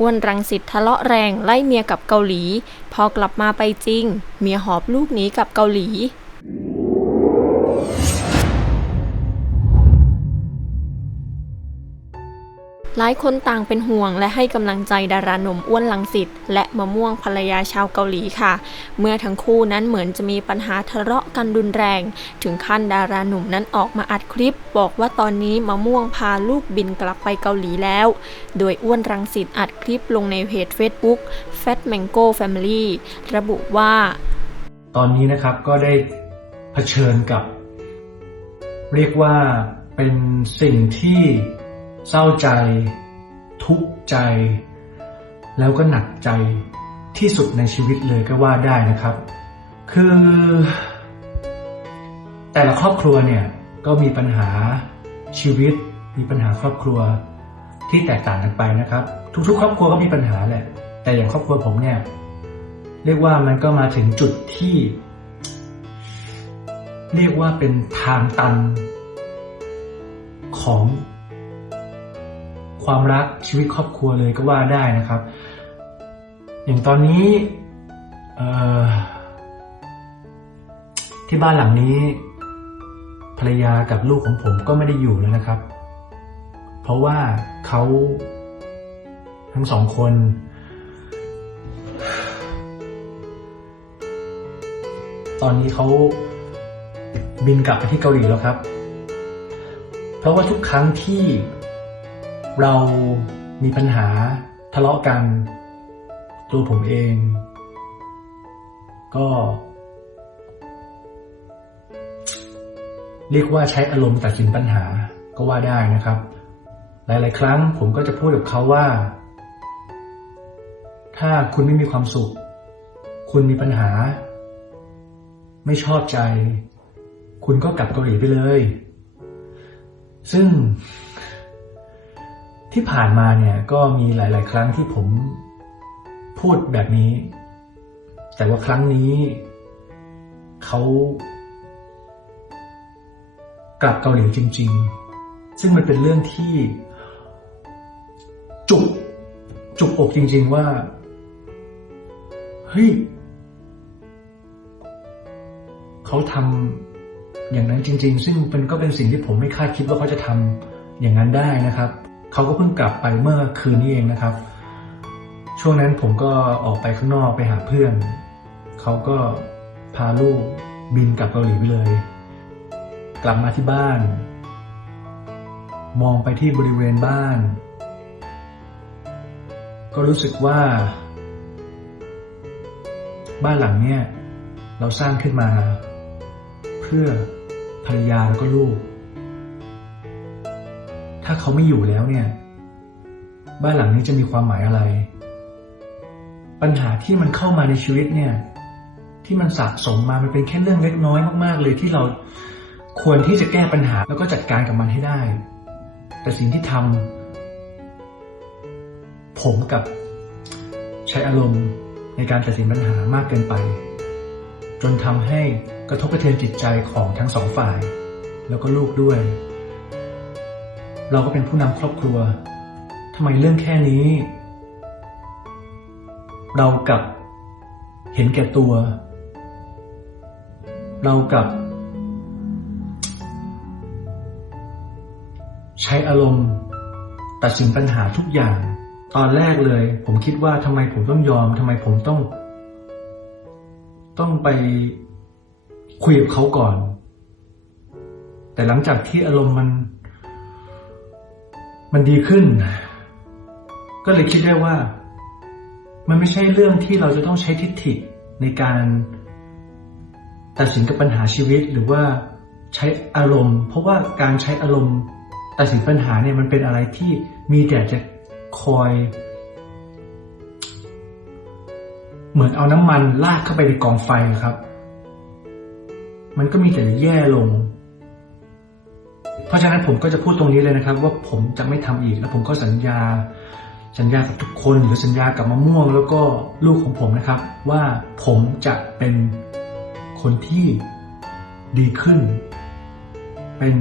อ้วนรังสิตทะเลาะแรงไล่เมียกับเกาหลี พอกลับมาไปจริง เมียหอบลูกหนีกับเกาหลี หลายคนต่างเป็นห่วงและให้กำลังใจดาราหนุ่มอ้วนลังสิตและมะม่วงภรรยาชาวเกาหลีค่ะ เมื่อทั้งคู่นั้นเหมือนจะมีปัญหาทะเลาะกันรุนแรง ถึงขั้นดาราหนุ่มนั้นออกมาอัดคลิป บอกว่าตอนนี้มะม่วงพาลูกบินกลับไปเกาหลีแล้ว โดยอ้วนรังสิตอัดคลิปลงในเพจ Facebook Fat Mango Family ระบุว่า ตอนนี้นะครับก็ได้เผชิญกับ เรียกว่าเป็นสิ่งที่ เศร้าใจ ทุกข์ใจ แล้วก็หนักใจที่สุดในชีวิตเลยก็ว่าได้นะครับ คือ แต่ละครอบครัวเนี่ยก็มีปัญหาชีวิต มีปัญหาครอบครัวที่แตกต่างกันไปนะครับ ทุกๆ ครอบครัวก็มีปัญหาแหละ แต่อย่างครอบครัวผมเนี่ยเรียกว่ามันก็มาถึงจุดที่ เรียกว่าเป็นทางตันของ ความรักชีวิตครอบครัวเลยก็ว่าได้นะครับ อย่างตอนนี้ที่บ้านหลังนี้ ภรรยากับลูกของผมก็ไม่ได้อยู่แล้วนะครับ เพราะว่าเขาทั้งสองคน ตอนนี้เขาบินกลับไปที่เกาหลีแล้วครับ เพราะว่าทุกครั้งที่ เรามีปัญหาทะเลาะกัน ตัวผมเอง ก็ เรียกว่าใช้อารมณ์ตัดสินปัญหาก็ว่าได้นะครับ หลาย ๆ ครั้งผมก็จะพูดกับเขาว่า ถ้าคุณไม่มีความสุข คุณมีปัญหา ไม่ชอบใจ คุณก็กลับเกาหลีไปเลย ซึ่ง ที่ผ่านมาเนี่ยก็มีหลาย ๆ ครั้งที่ผมพูดแบบนี้ แต่ว่าครั้งนี้เขากลับเกาหลีจริง ๆ ซึ่งมันเป็นเรื่องที่ จุกจุกอกจริง ๆ ว่า เฮ้ยเขาทำอย่างนั้นจริง ๆ ซึ่งมันก็เป็นสิ่งที่ผมไม่คาดคิดว่าเขาจะทำอย่างนั้นได้นะครับ เขาก็เพิ่งกลับไปเมื่อคืนนี้เองนะครับ ช่วงนั้นผมก็ออกไปข้างนอกไปหาเพื่อน เขาก็พาลูกบินกลับเกาหลีไปเลย กลับมาที่บ้าน มองไปที่บริเวณบ้าน ก็รู้สึกว่า บ้านหลังเนี้ยเราสร้างขึ้นมา เพื่อภรรยาแล้วก็ลูก ถ้าเขาไม่อยู่แล้วเนี่ย บ้านหลังนี้จะมีความหมายอะไร ปัญหาที่มันเข้ามาในชีวิตเนี่ย ที่มันสะสมมามันเป็นแค่เรื่องเล็กน้อยมากๆ เลยที่เราควรที่จะแก้ปัญหาแล้วก็จัดการกับมันให้ได้ แต่สิ่งที่ทำผมกับใช้อารมณ์ในการตัดสินปัญหามากเกินไป จนทำให้กระทบกระเทือนจิตใจของทั้งสองฝ่าย แล้วก็ลูกด้วย เราก็เป็นผู้นำครอบครัวทำไมเรื่องแค่นี้ เรากับเห็นแก่ตัว เรากับ ใช้อารมณ์ ตัดสินปัญหาทุกอย่าง ตอนแรกเลย ผมคิดว่าทำไมผมต้องยอมทำไมผมต้อง ต้องไปคุยกับเขาก่อน แต่หลังจากที่อารมณ์มัน มันดีขึ้น ก็เลยคิดได้ว่า มันไม่ใช่เรื่องที่เราจะต้องใช้ทิฏฐิในการตัดสินกับปัญหาชีวิตหรือว่าใช้อารมณ์ เพราะว่าการใช้อารมณ์ตัดสินปัญหาเนี่ยมันเป็นอะไรที่มีแต่จะคอย เหมือนเอาน้ำมันลากเข้าไปในกองไฟครับ มันก็มีแต่แย่ลง เพราะฉะนั้นผมก็จะพูดตรงนี้เลยนะครับ ว่าผมจะไม่ทำอีกแล้วผมก็สัญญา สัญญากับทุกคนหรือสัญญากับมะม่วง แล้วก็ลูกของผมนะครับ ว่าผมจะเป็นคนที่ดีขึ้น เป็น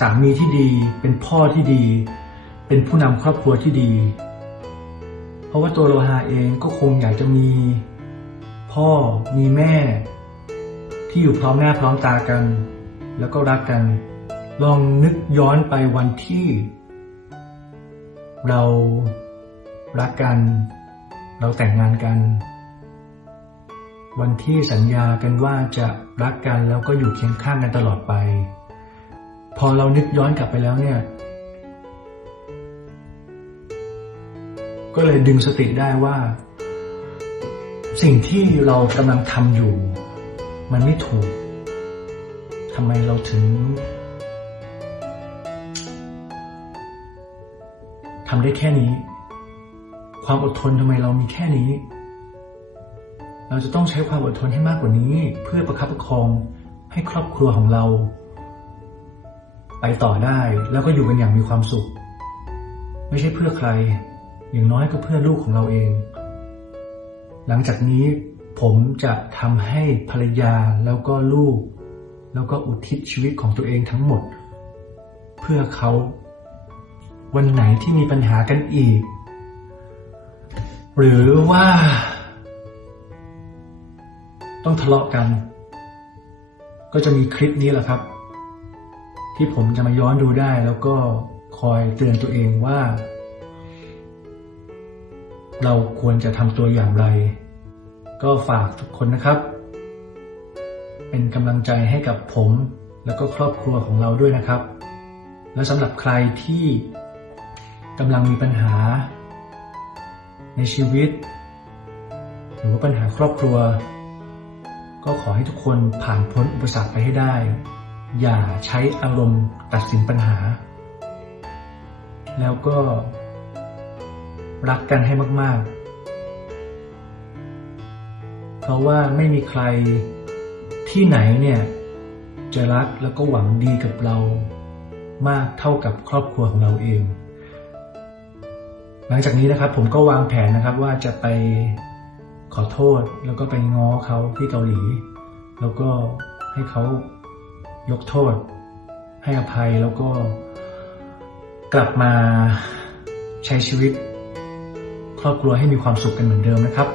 สามีที่ดี เป็นพ่อที่ดี เป็นผู้นำครอบครัวที่ดี เพราะว่าตัวโลหะเองก็คงอยากจะมีพ่อมีแม่ ที่อยู่พร้อมหน้าพร้อมตากัน แล้วก็รักกัน ลองนึกย้อนไปวันที่ เรารักกัน เราแต่งงานกัน วันที่สัญญากันว่าจะรักกันแล้วก็อยู่เคียงข้างกันตลอดไป พอเรานึกย้อนกลับไปแล้วเนี่ย ก็เลยดึงสติได้ว่า สิ่งที่เรากำลังทำอยู่ มันไม่ถูก ทำไมเราถึงทำได้แค่นี้ ความอดทนทำไมเรามีแค่นี้ เราจะต้องใช้ความอดทนให้มากกว่านี้ เพื่อประคับประคองให้ครอบครัวของเรา ไปต่อได้แล้วก็อยู่กันอย่างมีความสุข ไม่ใช่เพื่อใคร อย่างน้อยก็เพื่อลูกของเราเอง หลังจากนี้ผมจะทำให้ภรรยาแล้วก็ลูก แล้วก็อุทิศชีวิตของตัวเองทั้งหมด เพื่อเขา วันไหนที่มีปัญหากันอีก หรือว่า ต้องทะเลาะกัน ก็จะมีคลิปนี้แหละครับ ที่ผมจะมาย้อนดูได้แล้วก็คอยเตือนตัวเองว่า เราควรจะทำตัวอย่างไร ก็ฝากทุกคนนะครับ เป็นกำลังใจให้กับผม แล้วก็ครอบครัวของเราด้วยนะครับ และสำหรับใครที่กำลังมีปัญหา ในชีวิต หรือว่าปัญหาครอบครัว ก็ขอให้ทุกคนผ่านพ้นอุปสรรคไปให้ได้ อย่าใช้อารมณ์ตัดสินปัญหา แล้วก็ รักกันให้มาก ๆ เพราะว่าไม่มีใคร ที่ไหนเนี่ยจะรักแล้วก็หวังดีกับเรามากเท่ากับครอบครัวของเราเอง หลังจากนี้นะครับผมก็วางแผนนะครับว่าจะไปขอโทษแล้วก็ไปง้อเขาที่เกาหลี แล้วก็ให้เขายกโทษ ให้อภัยแล้วก็กลับมาใช้ชีวิต ครอบครัวให้มีความสุขกันเหมือนเดิมนะครับ